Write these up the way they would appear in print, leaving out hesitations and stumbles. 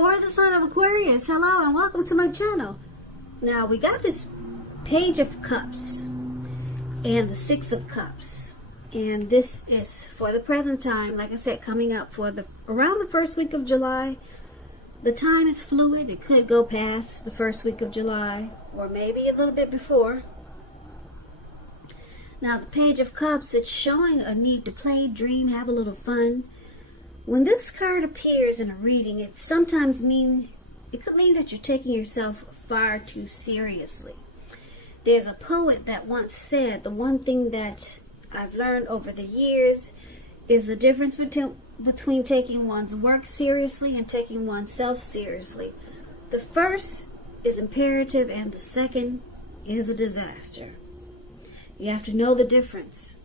For the sign of Aquarius, hello and welcome to my channel. Now we got this Page of Cups and the Six of Cups, and this is for the present time, like I said, coming up for around the first week of July. The time is fluid. It could go past the first week of July or maybe a little bit before. Now the Page of Cups, it's showing a need to play, dream, have a little fun. When this card appears in a reading, it sometimes could mean that you're taking yourself far too seriously. There's a poet that once said, the one thing that I've learned over the years is the difference between taking one's work seriously and taking oneself seriously. The first is imperative and the second is a disaster. You have to know the difference.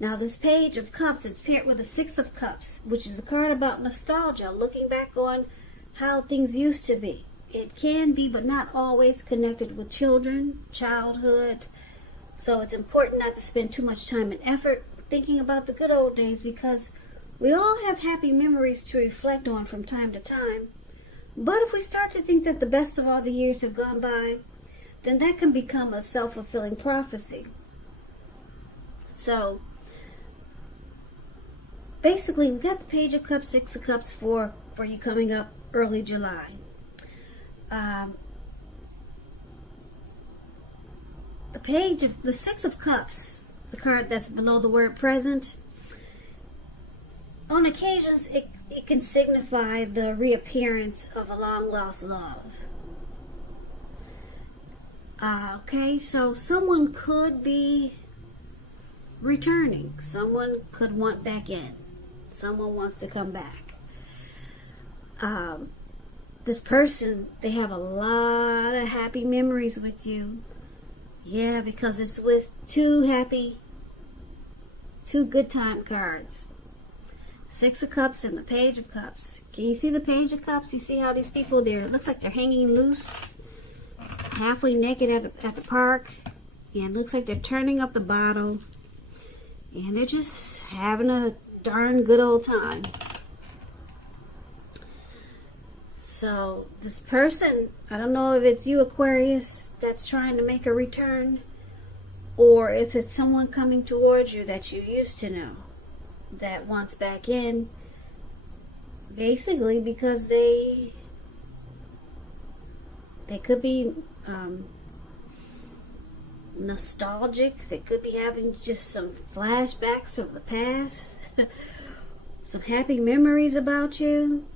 Now this Page of Cups, it's paired with the Six of Cups, which is a card about nostalgia, looking back on how things used to be. It can be, but not always, connected with children, childhood. So it's important not to spend too much time and effort thinking about the good old days, because we all have happy memories to reflect on from time to time. But if we start to think that the best of all the years have gone by, then that can become a self-fulfilling prophecy. So basically, we've got the Page of Cups, Six of Cups for you coming up early July. The Six of Cups, the card that's below the word present, on occasions it can signify the reappearance of a long-lost love. Okay, so someone could be returning. Someone could want back in. Someone wants to come back. This person, they have a lot of happy memories with you. Yeah, because it's with two good time cards. Six of Cups and the Page of Cups. Can you see the Page of Cups? You see how these people, it looks like they're hanging loose, halfway naked at the park, and it looks like they're turning up the bottle, and they're just having a darn good old time. So this person, I don't know if it's you, Aquarius, that's trying to make a return, or if it's someone coming towards you that you used to know that wants back in, basically because they could be nostalgic. They could be having just some flashbacks of the past, some happy memories about you.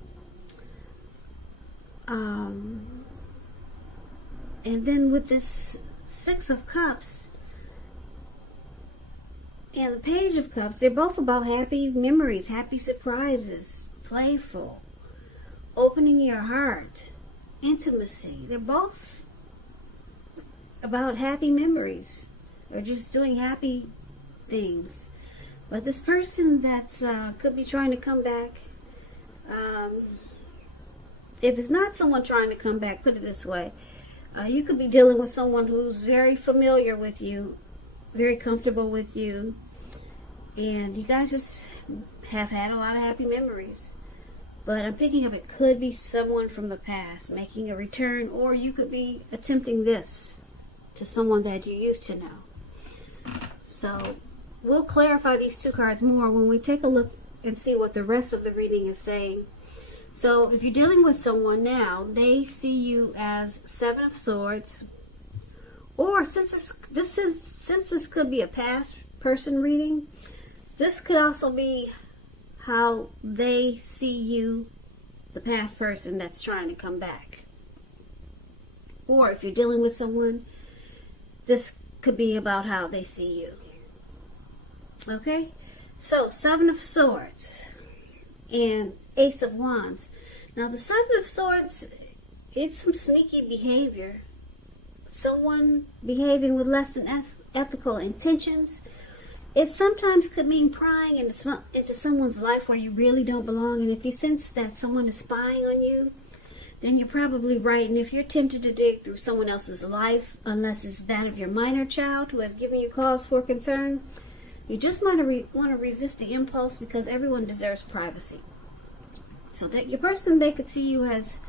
And then with this Six of Cups and the Page of Cups, they're both about happy memories, happy surprises, playful, opening your heart, intimacy. They're both about happy memories. They're just doing happy things. But this person that's could be trying to come back, if it's not someone trying to come back, put it this way, you could be dealing with someone who's very familiar with you, very comfortable with you, and you guys just have had a lot of happy memories. But I'm picking up, it could be someone from the past making a return, or you could be attempting this to someone that you used to know. So we'll clarify these two cards more when we take a look and see what the rest of the reading is saying. So if you're dealing with someone now, they see you as Seven of Swords, or since this could be a past person reading, this could also be how they see you, the past person that's trying to come back. Or if you're dealing with someone, this could be about how they see you. Okay? So, Seven of Swords and Ace of Wands. Now the Seven of Swords, it's some sneaky behavior. Someone behaving with less than ethical intentions. It sometimes could mean prying into someone's life where you really don't belong. And if you sense that someone is spying on you, then you're probably right. And if you're tempted to dig through someone else's life, unless it's that of your minor child who has given you cause for concern, you just want to resist the impulse, because everyone deserves privacy. So that your person, they could see you as,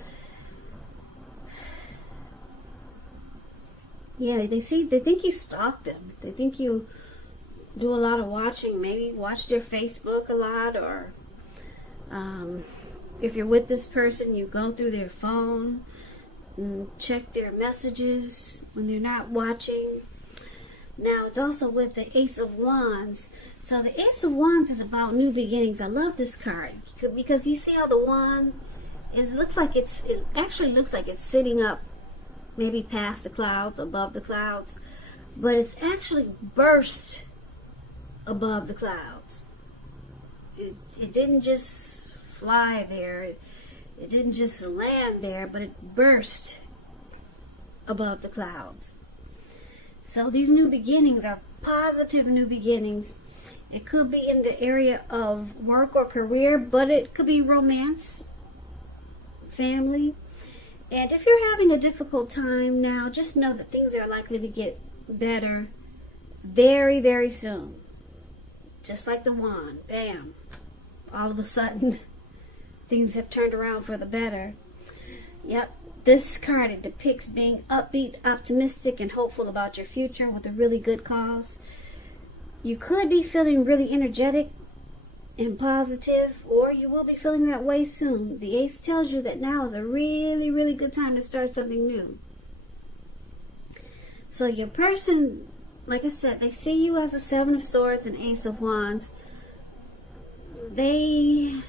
yeah, they think you stalk them. They think you do a lot of watching, maybe watch their Facebook a lot, or if you're with this person, you go through their phone and check their messages when they're not watching. Now, it's also with the Ace of Wands. So the Ace of Wands is about new beginnings. I love this card because you see how the wand is, it actually looks like it's sitting up maybe past the clouds, above the clouds, but it's actually burst above the clouds. It didn't just fly there. It didn't just land there, but it burst above the clouds. So these new beginnings are positive new beginnings. It could be in the area of work or career, but it could be romance, family. And if you're having a difficult time now, just know that things are likely to get better very, very soon. Just like the wand, bam, all of a sudden things have turned around for the better. Yep, this card, it depicts being upbeat, optimistic, and hopeful about your future with a really good cause. You could be feeling really energetic and positive, or you will be feeling that way soon. The Ace tells you that now is a really, really good time to start something new. So your person, like I said, they see you as a Seven of Swords and Ace of Wands. They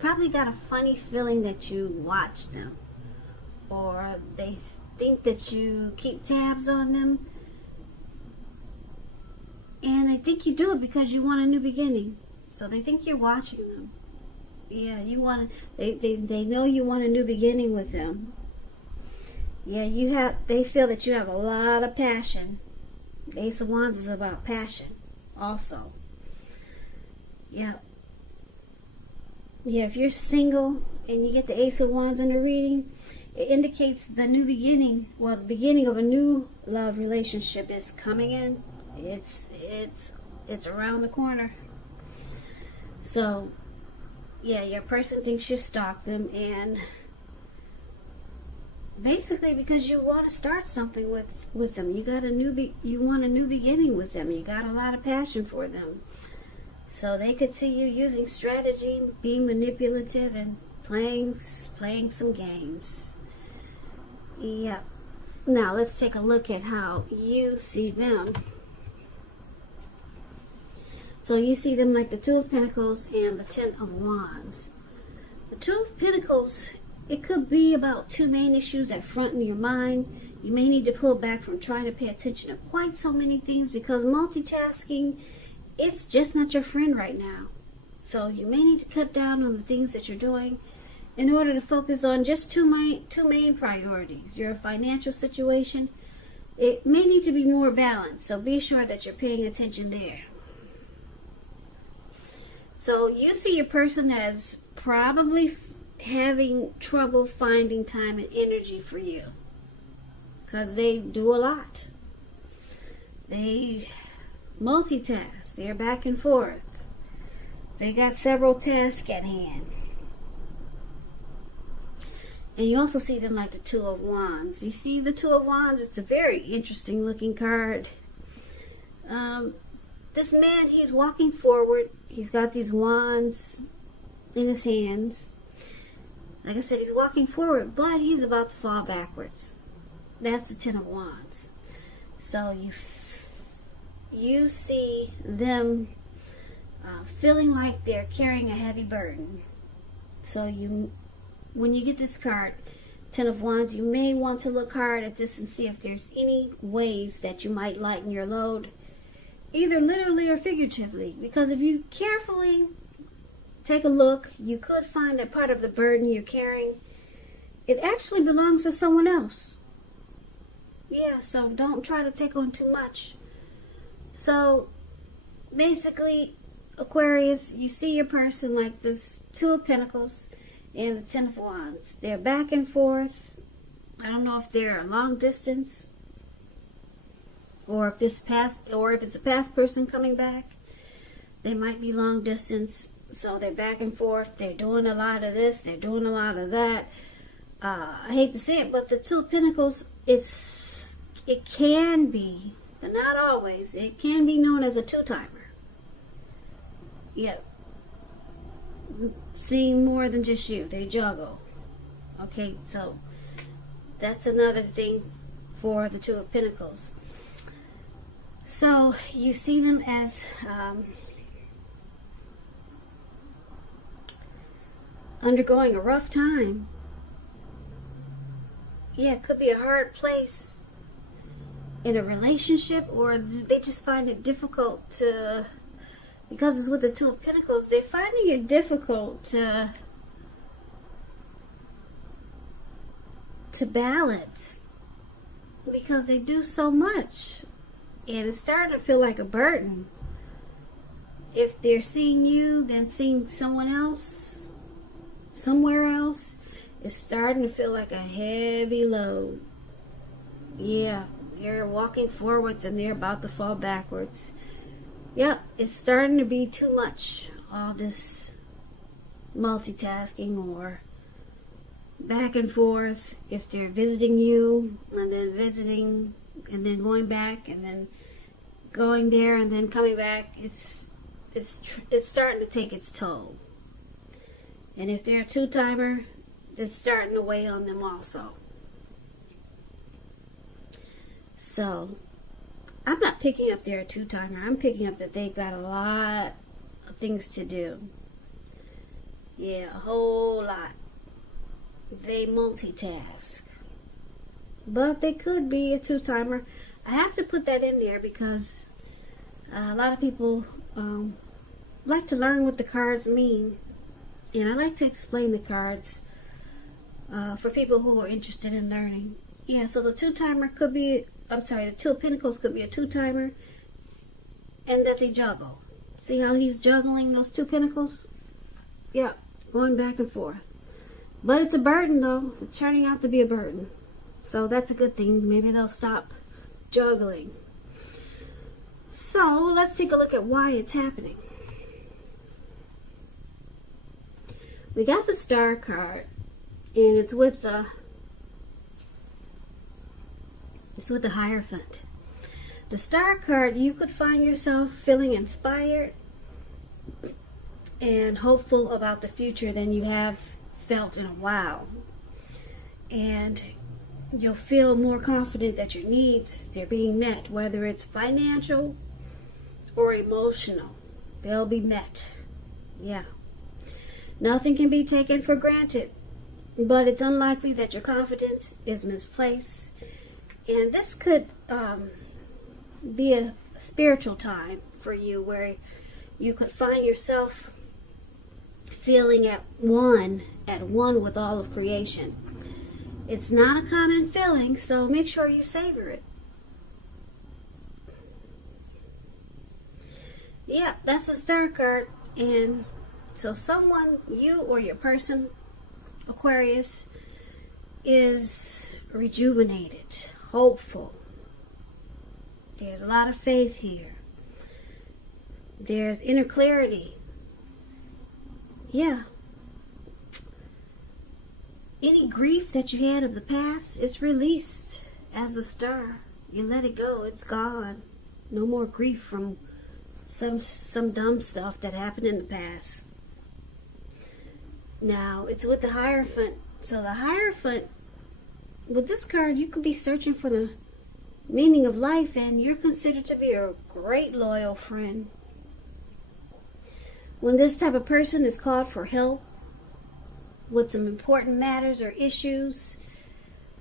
probably got a funny feeling that you watch them, or they think that you keep tabs on them, and they think you do it because you want a new beginning. So they think you're watching them. Yeah, you want to. They know you want a new beginning with them. Yeah, they feel that you have a lot of passion. The Ace of Wands is about passion also. Yeah. Yeah, if you're single and you get the Ace of Wands in the reading, it indicates the new beginning. Well, the beginning of a new love relationship is coming in. It's around the corner. So, yeah, your person thinks you stalk them, and basically because you want to start something with them. You want a new beginning with them. You got a lot of passion for them. So they could see you using strategy, being manipulative, and playing some games. Yeah. Now let's take a look at how you see them. So you see them like the Two of Pentacles and the Ten of Wands. The Two of Pentacles, it could be about two main issues that front in your mind. You may need to pull back from trying to pay attention to quite so many things, because multitasking, it's just not your friend right now. So you may need to cut down on the things that you're doing in order to focus on just two main priorities. Your financial situation, it may need to be more balanced. So be sure that you're paying attention there. So you see your person as probably having trouble finding time and energy for you, because they do a lot. They multitask. They're back and forth. They got several tasks at hand. And you also see them like the Two of Wands. You see the Two of Wands, it's a very interesting looking card. This man, he's walking forward. He's got these wands in his hands. Like I said, he's walking forward, but he's about to fall backwards. That's the Ten of Wands. So you see them feeling like they're carrying a heavy burden. So when you get this card, Ten of Wands, you may want to look hard at this and see if there's any ways that you might lighten your load, either literally or figuratively. Because if you carefully take a look, you could find that part of the burden you're carrying, it actually belongs to someone else. Yeah, so don't try to take on too much. So basically, Aquarius, you see your person like this Two of Pentacles and the Ten of Wands. They're back and forth. I don't know if they're a long distance, or if it's a past person coming back. They might be long distance. So they're back and forth. They're doing a lot of this. They're doing a lot of that. I hate to say it, but the Two of Pentacles, it can be, but not always, it can be known as a two-timer. Yep. Seeing more than just you. They juggle. Okay, so that's another thing for the Two of Pentacles. So you see them as undergoing a rough time. Yeah, it could be a hard place in a relationship, or they just find it difficult to, because it's with the Two of Pentacles, they're finding it difficult to balance, because they do so much and it's starting to feel like a burden. If they're seeing you, then seeing someone else somewhere else, it's starting to feel like a heavy load. Yeah, they're walking forwards and they're about to fall backwards. Yep, it's starting to be too much. All this multitasking or back and forth. If they're visiting you and then visiting and then going back and then going there and then coming back, it's starting to take its toll. And if they're a two-timer, it's starting to weigh on them also. So, I'm not picking up they're a two-timer. I'm picking up that they've got a lot of things to do. Yeah, a whole lot. They multitask. But they could be a two-timer. I have to put that in there because a lot of people like to learn what the cards mean. And I like to explain the cards for people who are interested in learning. Yeah, so the two-timer could be, the Two of Pentacles could be a two-timer, and that they juggle. See how he's juggling those two pentacles? Yeah, going back and forth. But it's a burden, though. It's turning out to be a burden. So that's a good thing. Maybe they'll stop juggling. So let's take a look at why it's happening. We got the Star card, and it's with the Hierophant. The Star card, you could find yourself feeling inspired and hopeful about the future than you have felt in a while. And you'll feel more confident that your needs, they're being met, whether it's financial or emotional. They'll be met. Yeah. Nothing can be taken for granted, but it's unlikely that your confidence is misplaced. And this could be a spiritual time for you where you could find yourself feeling at one with all of creation. It's not a common feeling, so make sure you savor it. Yeah, that's a Star card. And so someone, you or your person, Aquarius, is rejuvenated, hopeful. There's a lot of faith here. There's inner clarity. Yeah. Any grief that you had of the past is released as a Star. You let it go. It's gone. No more grief from some dumb stuff that happened in the past. Now, it's with the Hierophant. So the Hierophant, with this card, you could be searching for the meaning of life, and you're considered to be a great loyal friend. When this type of person is called for help with some important matters or issues,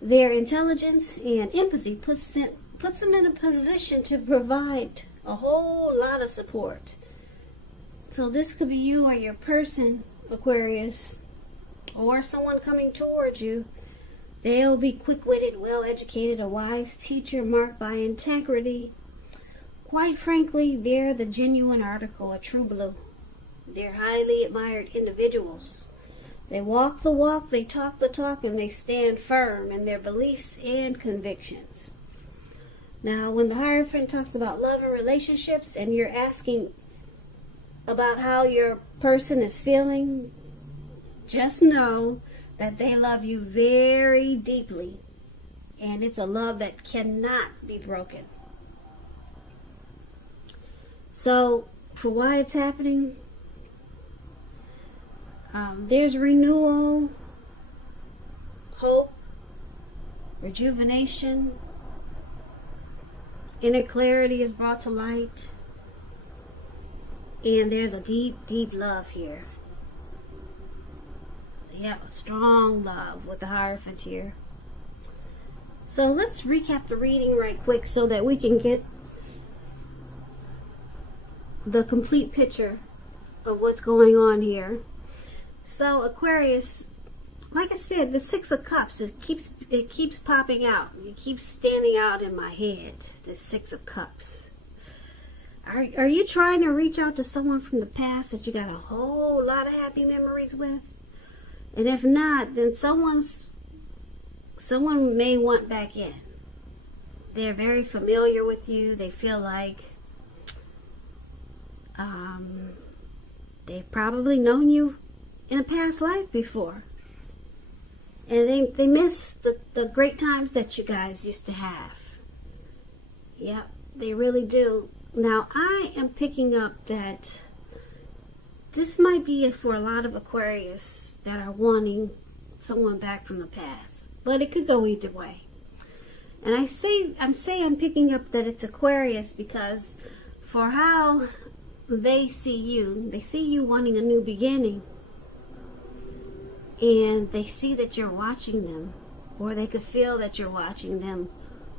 their intelligence and empathy puts them in a position to provide a whole lot of support. So this could be you or your person, Aquarius, or someone coming towards you. They'll be quick-witted, well-educated, a wise teacher marked by integrity. Quite frankly, they're the genuine article, a true blue. They're highly admired individuals. They walk the walk, they talk the talk, and they stand firm in their beliefs and convictions. Now, when the Hierophant talks about love and relationships, and you're asking about how your person is feeling, just know that they love you very deeply. And it's a love that cannot be broken. So, for why it's happening, there's renewal, hope, rejuvenation, inner clarity is brought to light, and there's a deep, deep love here. Yeah, a strong love with the Hierophant here. So let's recap the reading right quick so that we can get the complete picture of what's going on here. So Aquarius, like I said, the Six of Cups, it keeps popping out. It keeps standing out in my head, the Six of Cups. Are you trying to reach out to someone from the past that you got a whole lot of happy memories with? And if not, then someone may want back in. They're very familiar with you. They feel like they've probably known you in a past life before. And they miss the great times that you guys used to have. Yep, they really do. Now, I am picking up that this might be for a lot of Aquarius that are wanting someone back from the past. But it could go either way. And I'm picking up that it's Aquarius because for how they see you wanting a new beginning. And they see that you're watching them, or they could feel that you're watching them,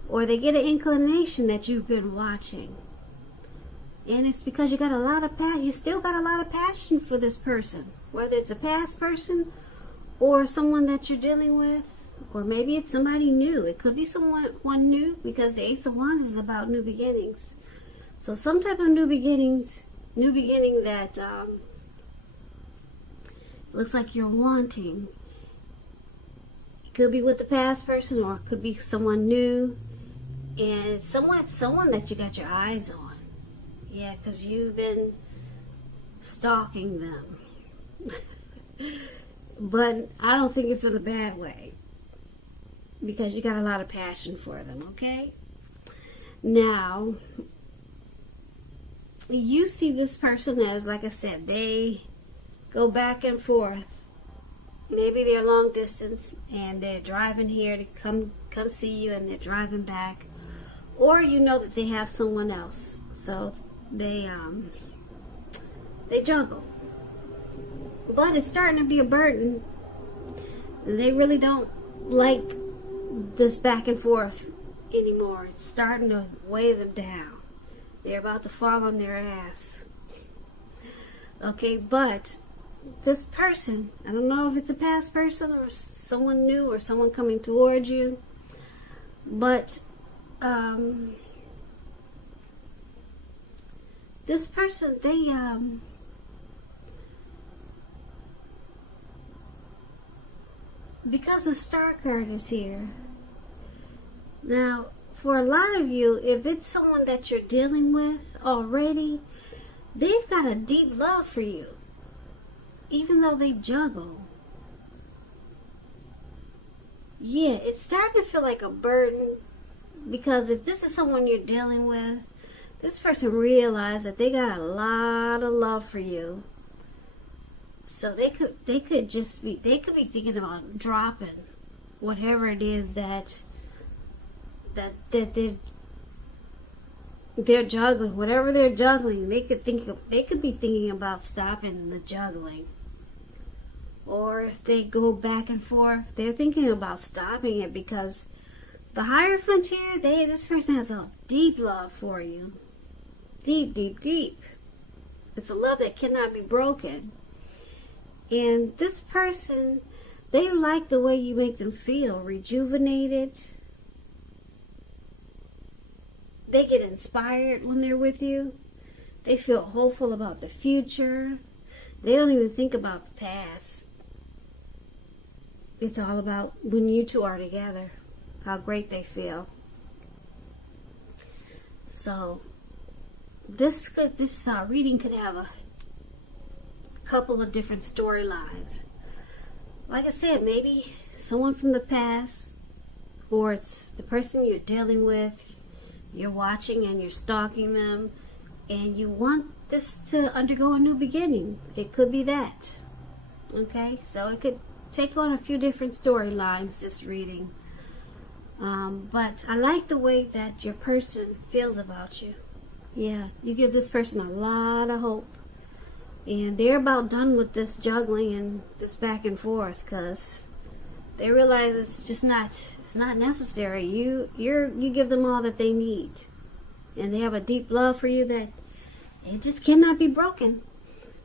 or they get an inclination that you've been watching. And it's because you still got a lot of passion for this person, whether it's a past person or someone that you're dealing with, or maybe it's somebody new. It could be someone new, because the Ace of Wands is about new beginnings. So some type of new beginning that looks like you're wanting. It could be with the past person, or it could be someone new, and it's someone that you got your eyes on. Yeah, because you've been stalking them. But I don't think it's in a bad way, because you got a lot of passion for them, okay? Now, you see this person as, like I said, they go back and forth. Maybe they're long distance and they're driving here to come see you, and they're driving back. Or you know that they have someone else. So they juggle. But it's starting to be a burden. They really don't like this back and forth anymore. It's starting to weigh them down. They're about to fall on their ass. Okay, but this person, I don't know if it's a past person or someone new or someone coming towards you, but this person, because the Star card is here. Now, for a lot of you, if it's someone that you're dealing with already, they've got a deep love for you, even though they juggle. Yeah, it's starting to feel like a burden, because if this is someone you're dealing with, this person realized that they got a lot of love for you. So they could be thinking about dropping whatever it is that they're juggling. Whatever they're juggling, they could be thinking about stopping the juggling. Or if they go back and forth, they're thinking about stopping it, because the Hierophant here, this person has a deep love for you. Deep, deep, deep. It's a love that cannot be broken. And this person, they like the way you make them feel rejuvenated. They get inspired when they're with you. They feel hopeful about the future. They don't even think about the past. It's all about when you two are together, how great they feel. So this reading could have couple of different storylines. Like I said, maybe someone from the past, or it's the person you're dealing with, you're watching and you're stalking them, and you want this to undergo a new beginning. It could be that. Okay, so it could take on a few different storylines, this reading. But I like the way that your person feels about you. Yeah, you give this person a lot of hope. And they're about done with this juggling and this back and forth, because they realize it's not necessary. You give them all that they need. And they have a deep love for you that it just cannot be broken.